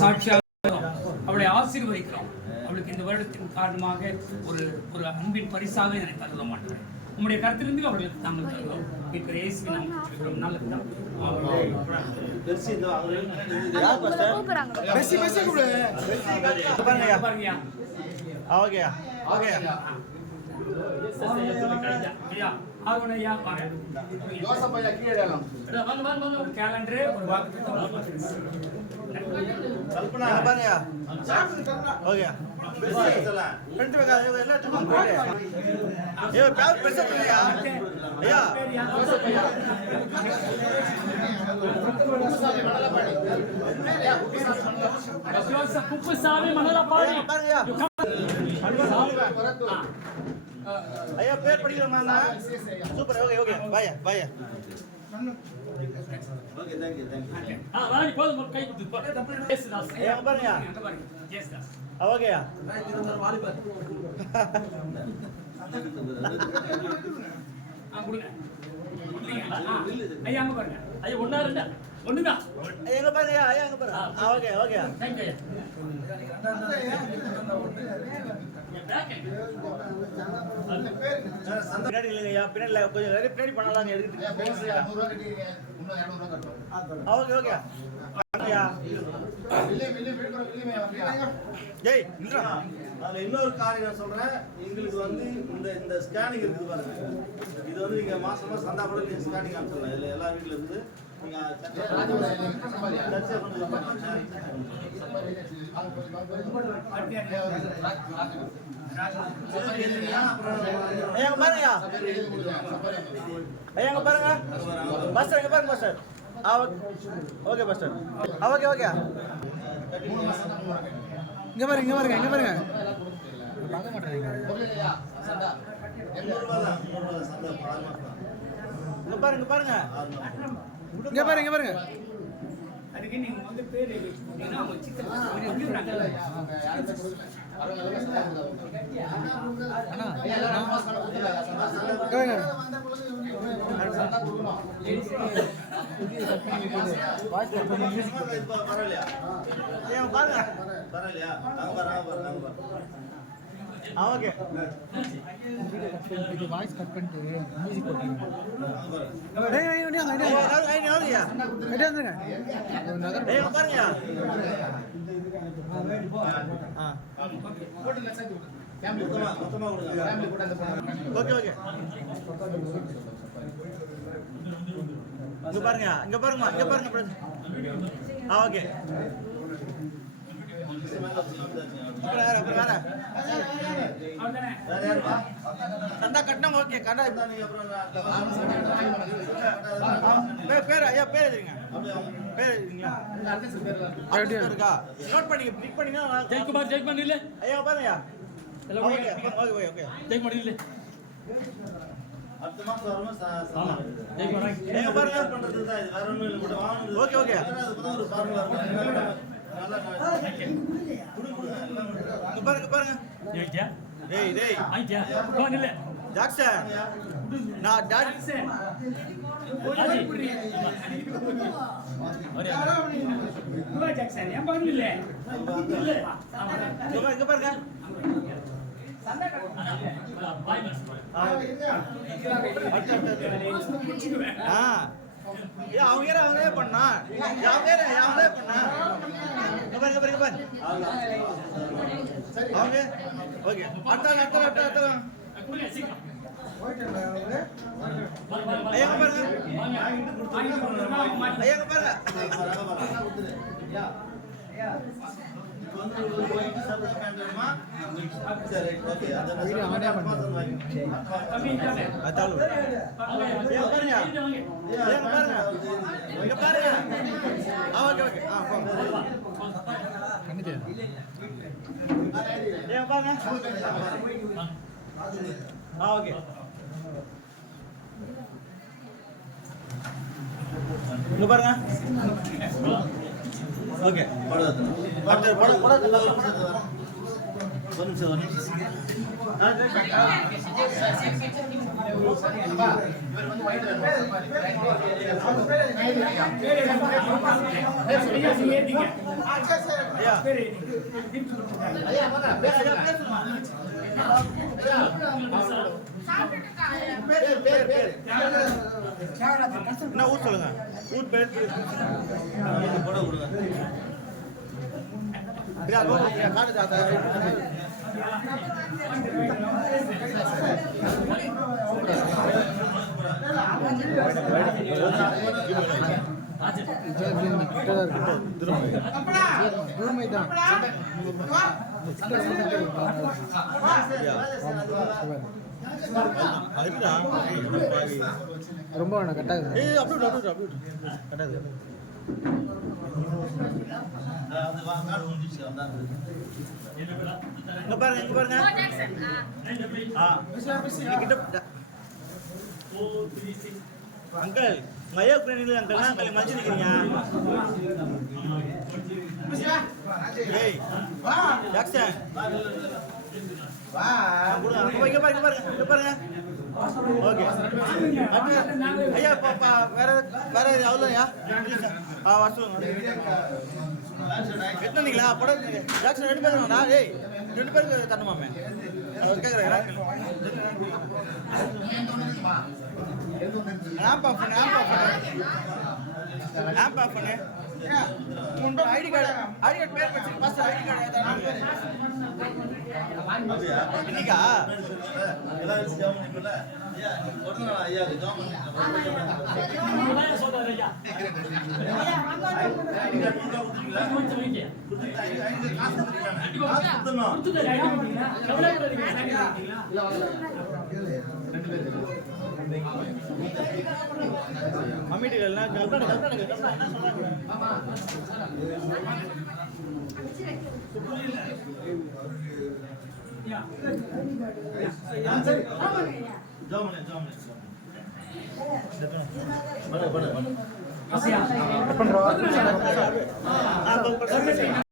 சாட்சியாக அவளை ஆசீர்வதிக்கிறோம். அவளுக்கு இந்த வருடத்தின் காரணமாக ஒரு ஒரு அன்பின் பரிசாக இதனை தருத மாட்டேன். உங்களுடைய கருத்திலிருந்து அவர்களுக்கு நாங்கள் தருவோம். இருக்கிற இயேசுவின் நாமத்தில் நல்லதுதான். கேலண்டர் ஒரு கல்பனா பாருங்க ஓகே ஃப்ரெண்ட் வைக்க எல்லாத்துக்கும் போயிடு ஏ பேர் பேசலையா ஐயா குப்புசாமி மணலப்பாடி பாருங்க ஐயா பேர் படிக்கிறோமா சூப்பர் ஓகே ஓகே பாயா பாயா ஓகே थैंक यू வாடி போடு கை குத்து எஸ்தாஸ் ஐயா பாருங்க எஸ்தாஸ் ஓகேயா வாடி பாரு கொடுங்க ஐயா அங்க பாருங்க ஐயா ஒண்ணா ரெண்டா ஒண்ணுதான் எங்க பாருங்க ஐயா அங்க பாருங்க ஓகே ஓகே थैंक यू பின்னாடி இல்லைங்கய்யா பின்னாடி கொஞ்சம் நிறைய பின்னாடி பண்ணலாம் எடுத்துட்டு ஓகே ஓகே ஜெய் அதுல இன்னொரு காரியம் நான் சொல்றேன். எங்களுக்கு வந்து இந்த ஸ்கேனிங் இருக்குது பாருங்க. இது வந்து நீங்க மாசமா சந்தா கூட நீங்க ஸ்கேனிங் அனுப்பிடலாம். இதுல எல்லா வீட்ல இருந்து நீங்க ஐயா பாருங்க மாஸ்டர் எங்க பாருங்க master okay master okay okay இங்க பாருங்க இங்க பாருங்க இங்க பாருங்க பார்க்க மாட்டேங்க இங்க பாருங்க பாருங்க இங்க பாருங்க இங்க பாருங்க அதுக்கு நீங்க வந்து பேர் எழுதிட்டீங்கன்னா அவங்க சிக்கன் ஓகே வாய்ஸ் கட் பண்ணிட்டு மியூசிக் போட்டீங்க ஓகே ஓகே இங்க பாருங்க இங்க பாருங்க இங்க பாருங்க ஓகே சந்தா கட்டணம் ஓகே கடை பேர் ஐயா பேர் எழுதுங்க பேர் எழுதுங்களா இருக்கா நோட் பண்ணி கிளிக் பண்ணீங்கன்னா ஜெயக்குமார் இல்ல ஐயா பாருங்க ஓகே ஓகே ஓகே ஜெயக்குமார் இல்ல அடுத்த மாசம் வரும்போது ஜெயக்குமார் பாருங்க பண்றது தான் இது வேற ஒண்ணும் இல்ல வாங்குறது ஓகே ஓகே ஒரு ஃபார்முலா இருக்கு பாருங்க பாருங்க டேய் டேய் இல்ல ஜாக்சன் நான் ஜாக்சன் ஜாக்சன் ஏன் பாருங்க இல்ல இங்க பாருங்க அவங்க பண்ணா அவங்க பண்ணா பாருங்க பாருங்க அவங்க ஓகே அடுத்த ஐயா பாருங்க ஐயா பாருங்க ஓகே ஏத்திங்க ஐயா பேரு பேர் என்ன ஊர் சொல்லுங்க ஊர் பேர் போட கொடுங்க. காடு தாத்தா தூரமை தான் ரொம்ப கட்டாது ஏய் அப்படியே கட்டாது அது கார்டு வந்துச்சு அதான். இங்க பாருங்க கிட்ட uncle mayo biryani uncle uncle மதிச்சு நிக்கிறீங்க ஏய் ஜாக்சன் இங்க பாருங்க ஓகே ஐயா பாப்பா வேற அவ்வளோயா வர சொல்லுங்க எத்தனீங்களா படம் ஜாக்சன் 2 பேர் வேணா ஏய் 2 பேருக்கு தரணுமாமே அவர் கேட்குறேன் ஆப் ஆஃப் பண்ணு உன்னோட ஐடி கார்டு பேர் வச்சு ஃபர்ஸ்ட் ஐடி கார்டு அப்படியா? இன்னைக்கா எல்லாம் வச்சு ஜாம் பண்ணிக்கல. ஐயா, நீங்க உடனே ஐயா ஜாம் பண்ணிக்கலாம். கமிட்டிகள்லாம் பண்ணு. ஆசியா